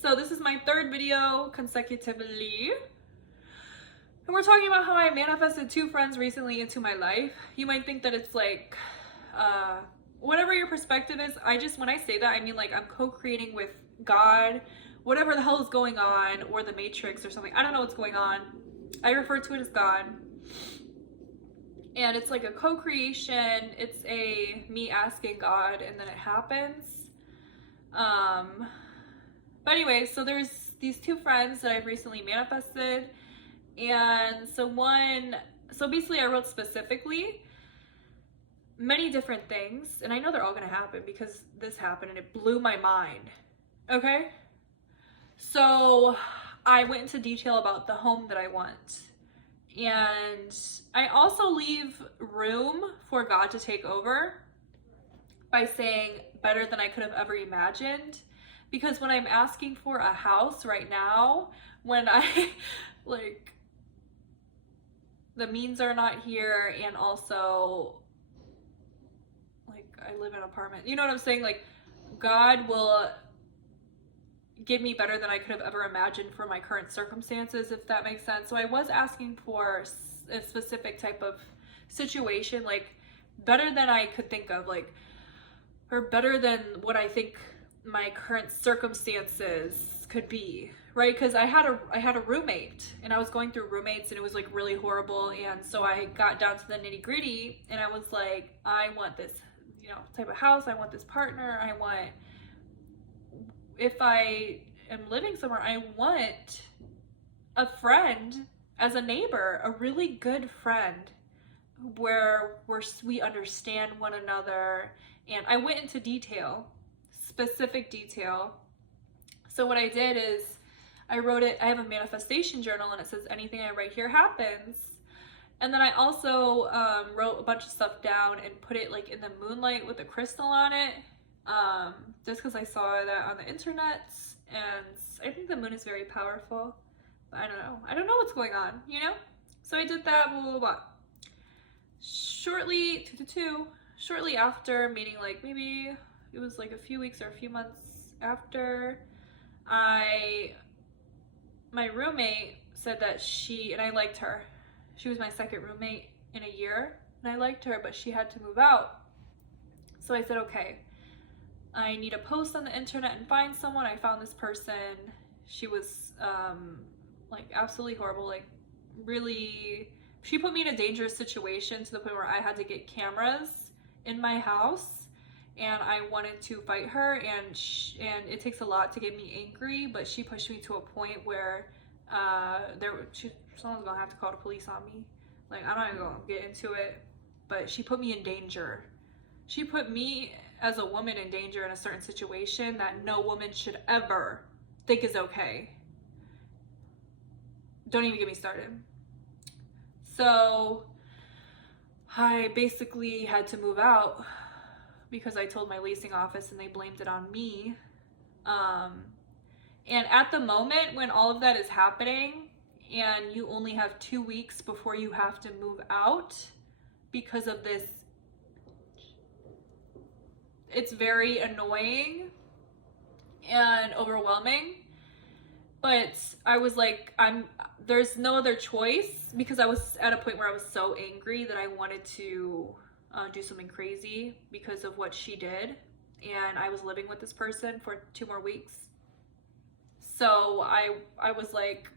So this is my third video consecutively. And we're talking about how I manifested two friends recently into my life. You might think that it's like, whatever your perspective is, when I say that, I mean like I'm co-creating with God, whatever the hell is going on, or the Matrix or something. I don't know what's going on. I refer to it as God. And it's like a co-creation. It's me asking God and then it happens. But anyway, so there's these two friends that I've recently manifested. And so basically I wrote specifically many different things, and I know they're all gonna happen because this happened and it blew my mind. Okay? So I went into detail about the home that I want. And I also leave room for God to take over by saying better than I could have ever imagined. Because when I'm asking for a house right now, when I like the means are not here, and also like I live in an apartment, you know what I'm saying? Like God will give me better than I could have ever imagined for my current circumstances, if that makes sense. So I was asking for a specific type of situation, like better than I could think of, like, or better than what I think my current circumstances could be, right? Because I had a roommate, and I was going through roommates, and it was like really horrible. And so I got down to the nitty gritty, and I was like, I want this, type of house. I want this partner. I want, if I am living somewhere, I want a friend as a neighbor, a really good friend where we understand one another. And I went into detail, specific detail. So what I did is I wrote it, I have a manifestation journal, and it says anything I write here happens. And then I also wrote a bunch of stuff down and put it like in the moonlight with a crystal on it, just because I saw that on the internet, and I think the moon is very powerful. But I don't know what's going on, So I did that, blah, blah, blah. Shortly after, meaning like maybe it was like a few weeks or a few months after, my roommate said that and I liked her. She was my second roommate in a year, and I liked her, but she had to move out. So I said, okay, I need to post on the internet and find someone. I found this person. She was like absolutely horrible, like really, she put me in a dangerous situation to the point where I had to get cameras in my house, and I wanted to fight her, and it takes a lot to get me angry, but she pushed me to a point where someone's gonna have to call the police on me. Like, I'm not even gonna get into it, but she put me in danger. She put me as a woman in danger in a certain situation that no woman should ever think is okay. Don't even get me started. So I basically had to move out because I told my leasing office and they blamed it on me. And at the moment when all of that is happening, and you only have 2 weeks before you have to move out because of this, it's very annoying and overwhelming. But I was like, there's no other choice, because I was at a point where I was so angry that I wanted to do something crazy because of what she did. And I was living with this person for 2 more weeks. So I was like,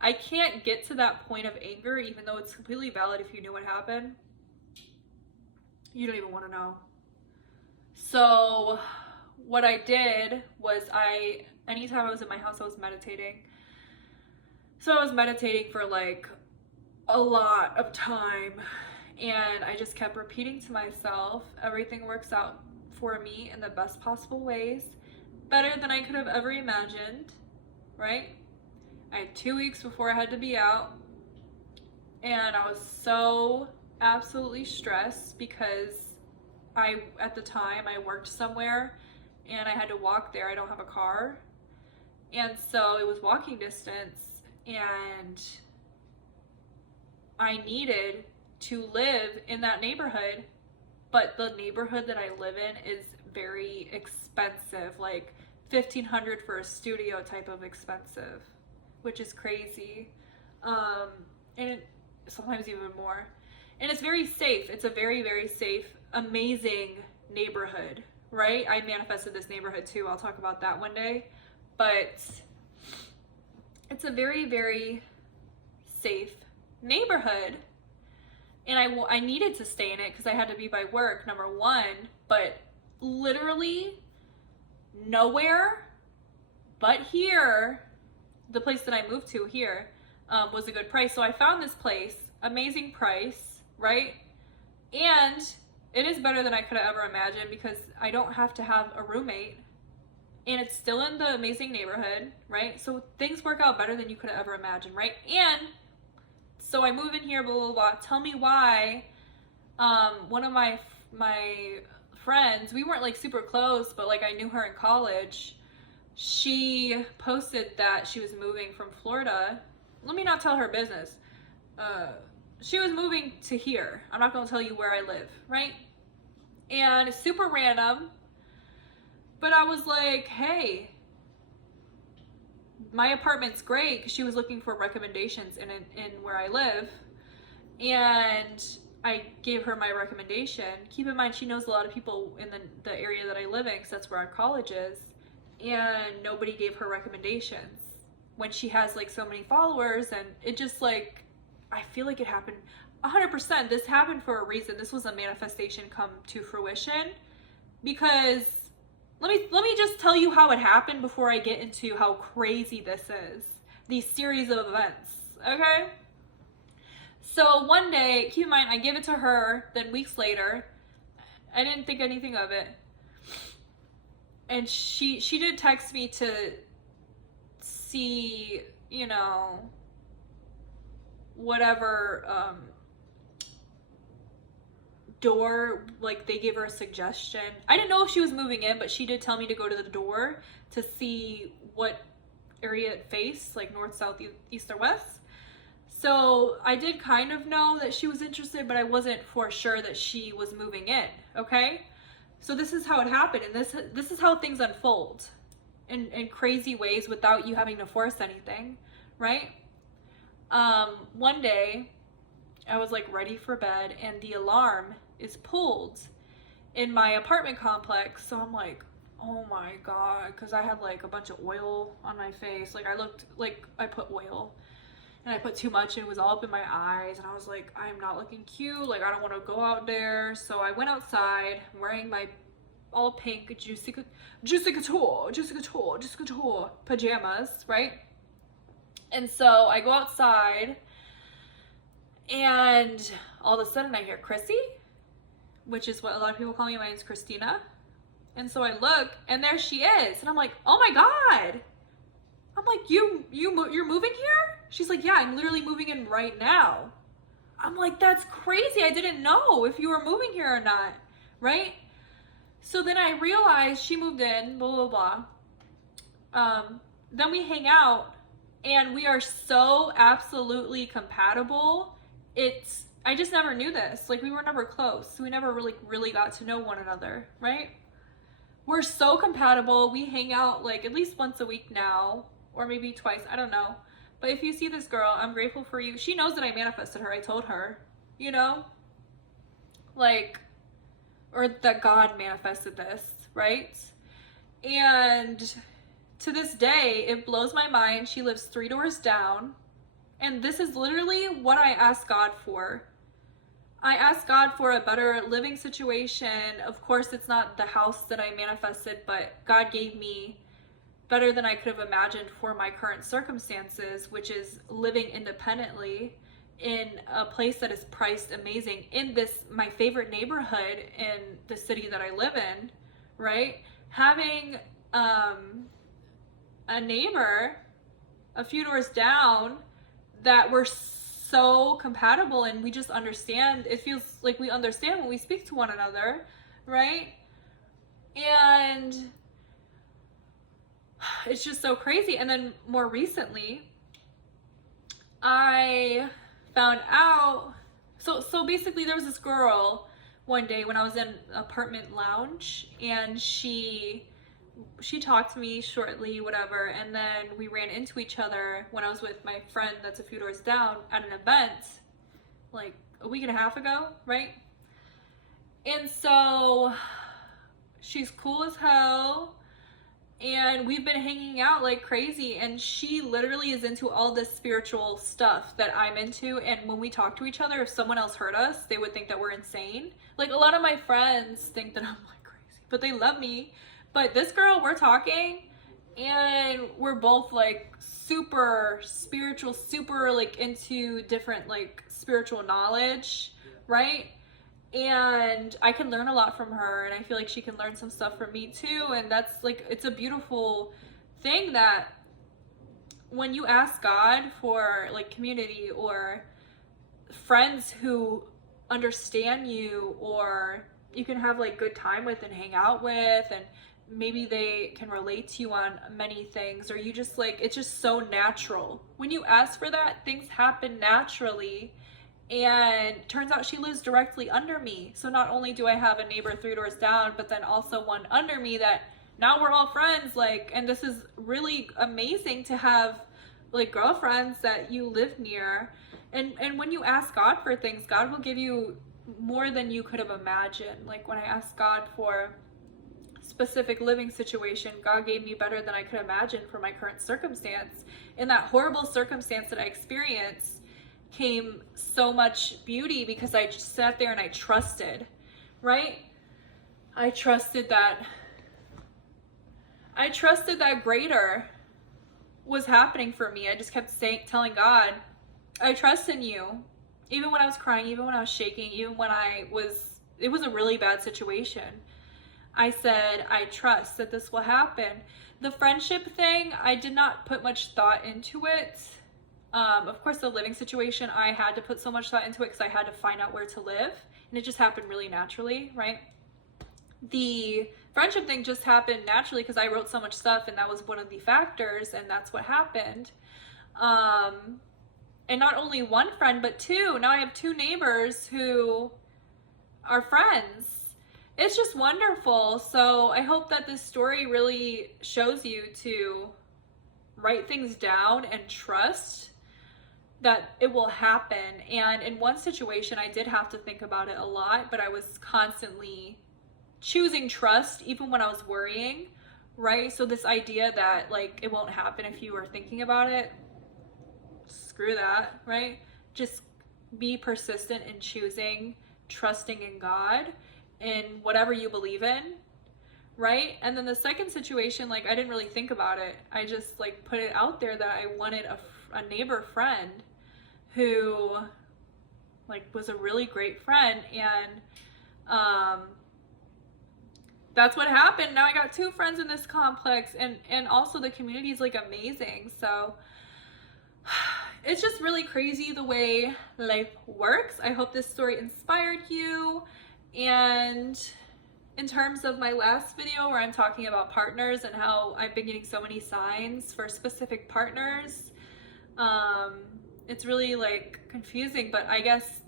I can't get to that point of anger, even though it's completely valid if you knew what happened. You don't even want to know. So what I did was anytime I was in my house, I was meditating. So I was meditating for like a lot of time, and I just kept repeating to myself, everything works out for me in the best possible ways, better than I could have ever imagined, right? I had 2 weeks before I had to be out, and I was so absolutely stressed because at the time I worked somewhere and I had to walk there. I don't have a car, and so it was walking distance, and I needed to live in that neighborhood, but the neighborhood that I live in is very expensive. Like, $1,500 for a studio type of expensive, which is crazy. And sometimes even more. And it's very safe. It's a very, very safe, amazing neighborhood, right? I manifested this neighborhood too. I'll talk about that one day. But it's a very, very safe neighborhood. And I needed to stay in it because I had to be by work, number one. But literally nowhere but here, the place that I moved to here, was a good price. So I found this place, amazing price, right? And it is better than I could have ever imagined because I don't have to have a roommate, and it's still in the amazing neighborhood, right? So things work out better than you could have ever imagined, right? And so I move in here, blah, blah, blah. Tell me why. One of my friends, we weren't like super close, but like I knew her in college. She posted that she was moving from Florida. Let me not tell her business. She was moving to here. I'm not going to tell you where I live, right? And it's super random. But I was like, hey, my apartment's great, because she was looking for recommendations in where I live. And I gave her my recommendation. Keep in mind, she knows a lot of people in the area that I live in, because that's where our college is. And nobody gave her recommendations when she has like so many followers. And it just like, I feel like it happened 100%. This happened for a reason. This was a manifestation come to fruition, because let me just tell you how it happened before I get into how crazy this is, these series of events, okay? So one day, keep in mind, I give it to her, then weeks later, I didn't think anything of it. And she did text me to see, you know, whatever door, like they gave her a suggestion. I didn't know if she was moving in, but she did tell me to go to the door to see what area it faced, like north, south, east, or west. So I did kind of know that she was interested, but I wasn't for sure that she was moving in, okay? So this is how it happened, and this is how things unfold in crazy ways without you having to force anything, right? One day, I was like ready for bed, and the alarm is pulled in my apartment complex. So I'm like, oh my God, because I had like a bunch of oil on my face. Like I looked like I put oil, and I put too much, and it was all up in my eyes, and I was like, I am not looking cute. Like I don't want to go out there. So I went outside wearing my all pink Juicy Couture pajamas, right? And so I go outside, and all of a sudden I hear Chrissy, which is what a lot of people call me. My name's Christina. And so I look, and there she is. And I'm like, oh my God. I'm like, you're moving here? She's like, yeah, I'm literally moving in right now. I'm like, that's crazy. I didn't know if you were moving here or not, right? So then I realized she moved in, blah, blah, blah. Then we hang out, and we are so absolutely compatible. I just never knew this. Like, we were never close. We never really got to know one another, right? We're so compatible. We hang out like at least once a week now, or maybe twice. I don't know. But if you see this girl, I'm grateful for you. She knows that I manifested her. I told her, you know, like, or that God manifested this, right? And to this day, it blows my mind. She lives 3 doors down. And this is literally what I asked God for. I asked God for a better living situation. Of course, it's not the house that I manifested, but God gave me better than I could have imagined for my current circumstances, which is living independently in a place that is priced amazing in this, my favorite neighborhood in the city that I live in, right? Having a neighbor a few doors down that we're so compatible, and we just understand. It feels like we understand when we speak to one another, right? And it's just so crazy. And then more recently, I found out, so basically there was this girl one day when I was in apartment lounge, and she she talked to me shortly, whatever, and then we ran into each other when I was with my friend that's a few doors down at an event like a week and a half ago, right? And so she's cool as hell, and we've been hanging out like crazy, and she literally is into all this spiritual stuff that I'm into. And when we talk to each other, if someone else heard us, they would think that we're insane. Like, a lot of my friends think that I'm like crazy, but they love me. But this girl, we're talking, and we're both like super spiritual, super like into different like spiritual knowledge, right? And I can learn a lot from her, and I feel like she can learn some stuff from me too. And that's like, it's a beautiful thing that when you ask God for like community or friends who understand you, or you can have like good time with and hang out with, and maybe they can relate to you on many things, or you just like, it's just so natural. When you ask for that, things happen naturally. And turns out she lives directly under me. So not only do I have a neighbor 3 doors down, but then also one under me that now we're all friends. Like, and this is really amazing to have like girlfriends that you live near. And when you ask God for things, God will give you more than you could have imagined. Like, when I asked God for specific living situation, God gave me better than I could imagine for my current circumstance. In that horrible circumstance that I experienced came so much beauty, because I just sat there and I trusted, right? I trusted that greater was happening for me. I just kept telling God, I trust in you. Even when I was crying, even when I was shaking, even when it was a really bad situation. I said, I trust that this will happen. The friendship thing, I did not put much thought into it. Of course, the living situation, I had to put so much thought into it because I had to find out where to live, and it just happened really naturally, right? The friendship thing just happened naturally because I wrote so much stuff, and that was one of the factors, and that's what happened. And not only one friend, but two. Now I have 2 neighbors who are friends. It's just wonderful. So I hope that this story really shows you to write things down and trust that it will happen. And in one situation, I did have to think about it a lot, but I was constantly choosing trust even when I was worrying, right? So this idea that like it won't happen if you are thinking about it, screw that, right? Just be persistent in choosing, trusting in God, in whatever you believe in, right? And then the second situation, like, I didn't really think about it. I just like put it out there that I wanted a neighbor friend who like was a really great friend, and that's what happened. Now I got 2 friends in this complex, and also the community is like amazing. So it's just really crazy the way life works. I hope this story inspired you. And in terms of my last video where I'm talking about partners and how I've been getting so many signs for specific partners, it's really like confusing, but I guess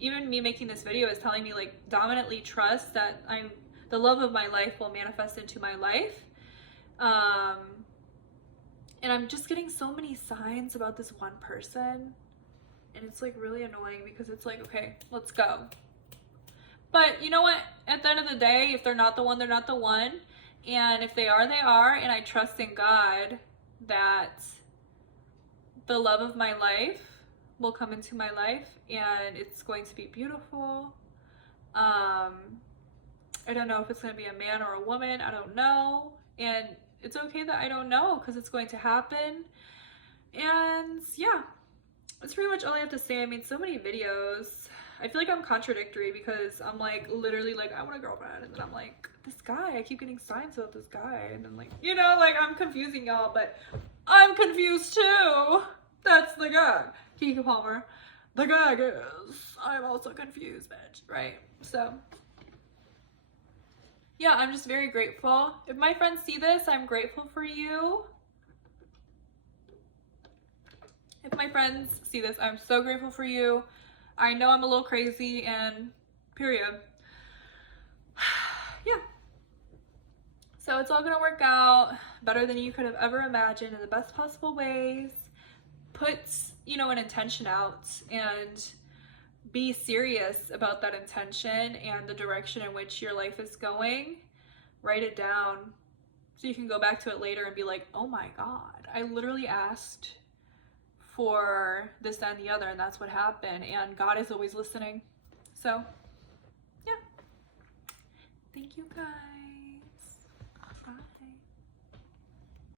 even me making this video is telling me like dominantly trust that the love of my life will manifest into my life. And I'm just getting so many signs about this one person, and it's like really annoying because it's like, okay, let's go. But you know what? At the end of the day, if they're not the one, they're not the one. And if they are, they are. And I trust in God that the love of my life will come into my life, and it's going to be beautiful. I don't know if it's going to be a man or a woman. I don't know. And it's okay that I don't know, because it's going to happen. And yeah, that's pretty much all I have to say. I made so many videos. I feel like I'm contradictory because I'm like literally like, I want a girlfriend, and then I'm like, this guy, I keep getting signs about this guy, and then like, you know, like I'm confusing y'all, but I'm confused too. That's the guy. Keke Palmer. The guy is, I'm also confused, bitch, right? So yeah, I'm just very grateful. If my friends see this, I'm grateful for you. If my friends see this, I'm so grateful for you. I know I'm a little crazy, and period. Yeah. So it's all gonna work out better than you could have ever imagined in the best possible ways. Put, you know, an intention out and be serious about that intention and the direction in which your life is going. Write it down so you can go back to it later and be like, oh my God, I literally asked for this, that, and the other, and that's what happened. And God is always listening. So, yeah. Thank you guys. Bye.